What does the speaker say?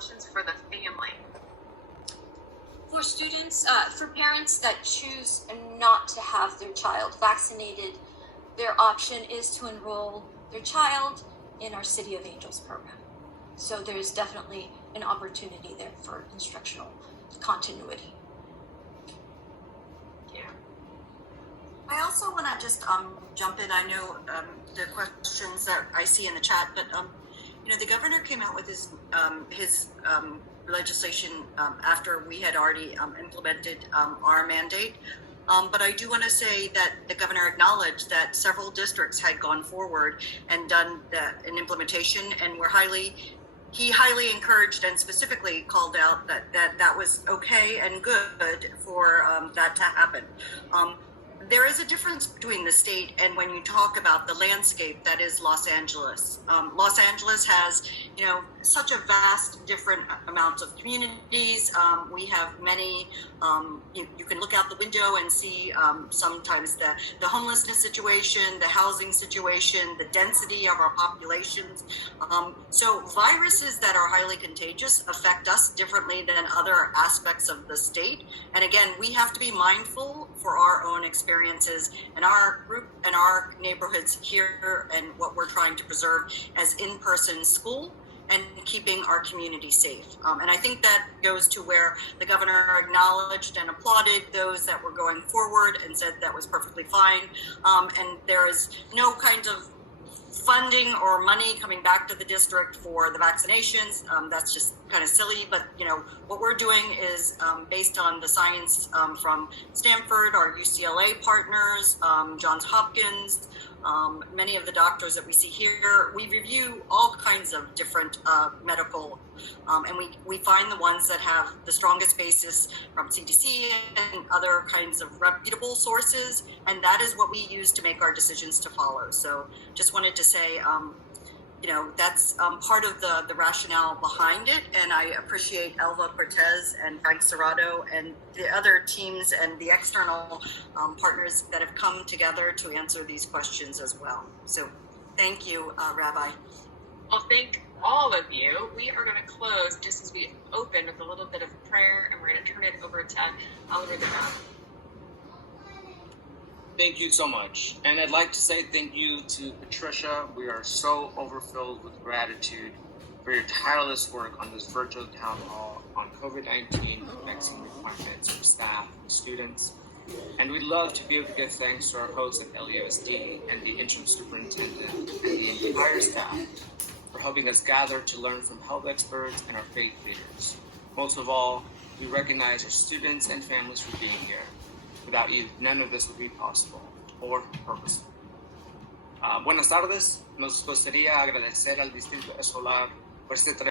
options for the family? For students, for parents that choose not to have their child vaccinated, their option is to enroll their child in our City of Angels program. So there's definitely an opportunity there for instructional continuity. Yeah. I also want to just jump in. I know the questions that I see in the chat, but the governor came out with his legislation after we had already implemented our mandate. But I do want to say that the governor acknowledged that several districts had gone forward and done an implementation, and he highly encouraged and specifically called out that was okay and good for that to happen. There is a difference between the state and when you talk about the landscape that is Los Angeles. Los Angeles has, such a vast different amounts of communities. We have many, you can look out the window and see sometimes the homelessness situation, the housing situation, the density of our populations. So viruses that are highly contagious affect us differently than other aspects of the state. And again, we have to be mindful for our own experiences and our group and our neighborhoods here and what we're trying to preserve as in-person school and keeping our community safe. And I think that goes to where the governor acknowledged and applauded those that were going forward and said that was perfectly fine. And there is no kind of funding or money coming back to the district for the vaccinations. That's just kind of silly, but what we're doing is based on the science from Stanford, our UCLA partners, Johns Hopkins, many of the doctors that we see here. We review all kinds of different medical, and we find the ones that have the strongest basis from CDC and other kinds of reputable sources, and that is what we use to make our decisions to follow. So just wanted to say, that's part of the rationale behind it, and I appreciate Elva Cortez and Frank Serrato and the other teams and the external partners that have come together to answer these questions as well. So thank you, Rabbi. Well, thank all of you. We are going to close just as we open with a little bit of prayer, and we're going to turn it over to Oliver the God. Thank you so much. And I'd like to say thank you to Patricia. We are so overfilled with gratitude for your tireless work on this virtual town hall on COVID-19 vaccine requirements for staff and students. And we'd love to be able to give thanks to our hosts at LAUSD and the interim superintendent and the entire staff for helping us gather to learn from health experts and our faith leaders. Most of all, we recognize our students and families for being here. Without you, none of this would be possible or purposeful. Buenas tardes. Nos gustaría agradecer al Distrito Escolar por este